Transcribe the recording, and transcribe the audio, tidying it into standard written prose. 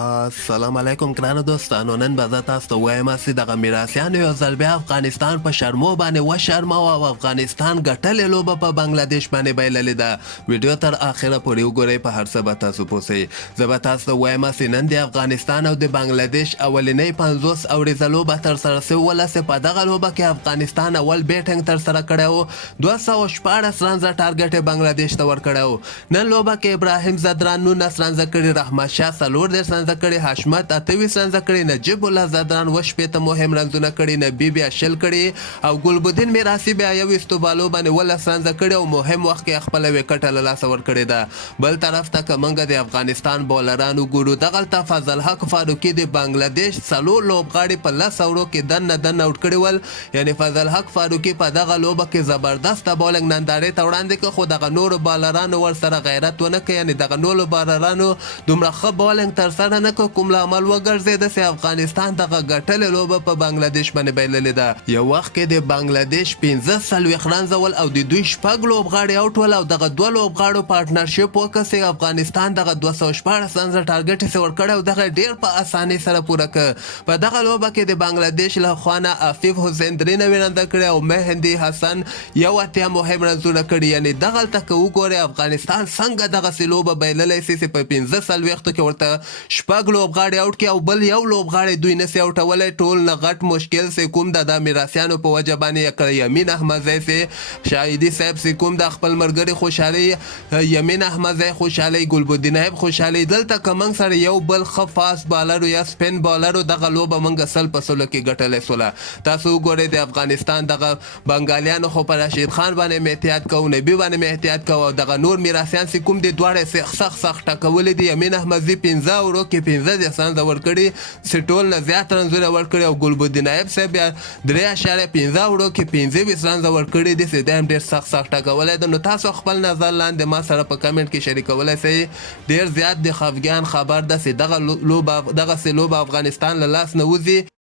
السلام علیکم ګرانو دوستانو. نن به زه تاسو ته وایم چې دغه میراثیانو یو ځل بیا افغانستان په شرمو باندې وشرموه او افغانستان ګټلې لوبه په بنګلادیش باندې بایللې ده. ویډیو تر اخره پورې وګورئ، په هر څه به تاسو پوه سئ. زه به تاسو ته وایم چې نن د افغانستان او د بنګلادیش اولنۍ 50 اوریزه لوبه ترسره سوله چې په دغه لوبه کې افغانستان اول بیټینګ ترسره کړی و. 214 رنزه ټارګټ یې بنګلادیش ته ورکړی و. نن لوبه کې ابراهیم زدران 19 رنزه کړي، رحمت شاه 14 رنزه کړي، حشمت 28 رنزه کړي، نجیب الله زدران 18 مهم رنزونه کړي، نبی بیا 20 کړي او ګلبدین میراثي بیا 21 بالو باندې 19 رنزه کړي او مهم وخت کې خپل وکټ له لاسه ورکړې ده. بل طرف ته کمنګ د افغانستان بولرانو ګورو، دغلته فضل حق فاروقي د بنگلادیش څلور لوبغاړي په 10 اورو کې دن اوټ کړي ول. یعنی فضل حق فاروقي په دغه لوبه کې زبردست بولنګ نندارې ته وړاندې کړ، خو دغه نورو بالرانو ورسره غیرت ونه کړ. یعنی دغه نورو بالرانو دومره ښه بولنګ ترسره نه کړ کوم لامل وګرځېده چې افغانستان دغه ګټلې لوبه په بنګلادیش باندې بایللې ده. یو وخت کې د بنګلادیش 15 رنزه ول او د دوی شپږ لوبغاړي اوټ ول او دغه دوه لوبغاړو پارټنرشپ وکړ چې افغانستان دغه 214 رنزه ټارګټ یې ورکړی او دغه ډېر په اسانۍ سره پوره کړ. په دغه لوبه کې د بنګلادیش له خوا نه عفیف حسین 3 نوي رنزه کړي او مهندي حسن 81 مهم رنزونه کړي. یعنی دغلته که وګورئ افغانستان څنګه دغسې لوبه بایللی سي چې په 15 کې ورته شپږ لوبغاړي اوټ کړي او بل یو لوبغاړی دوی نسي اوټولی. ټول نه غټ مشکل سي کوم د میراثیانو په وجه باندې یې کړی. یمین احمدزی سي شاهدي صاحب سي کوم د خپل ملګري خوشحالي، یمین احمدزی خوشحالي، ګلبدین ایب خوشحالي. دلته که موږ سره یو بل ښه فاست بالر یا سپین بالر دغه لوبه موږ 100% کې ګټلی سوله. تاسو وګورئ د افغانستان دغه بنګالیانو خو په رشید خان باندې مې احتیاط کوو، نبي باندې مې احتیاط کوو او دغه نور میراثیان سي کوم د دواړه سخت ټکولي دي. یمین احمدزي 15 اورو کې 15 رنزه ورکړي، سټول نه زیات رنزونه ورکړي او ګلبدین ایب صاحب بیا 3.15 اورو کې 15 رنزه ورکړي دي چې دا هم ډېر سخت ټکولی ده. نو تاسو خپل نظر لاندې ما سره په کمنټ کې شریکولی سئ. ډېر زیات د خفګان خبر ده چې دغسې لوبه افغانستان له لاس نه وځي.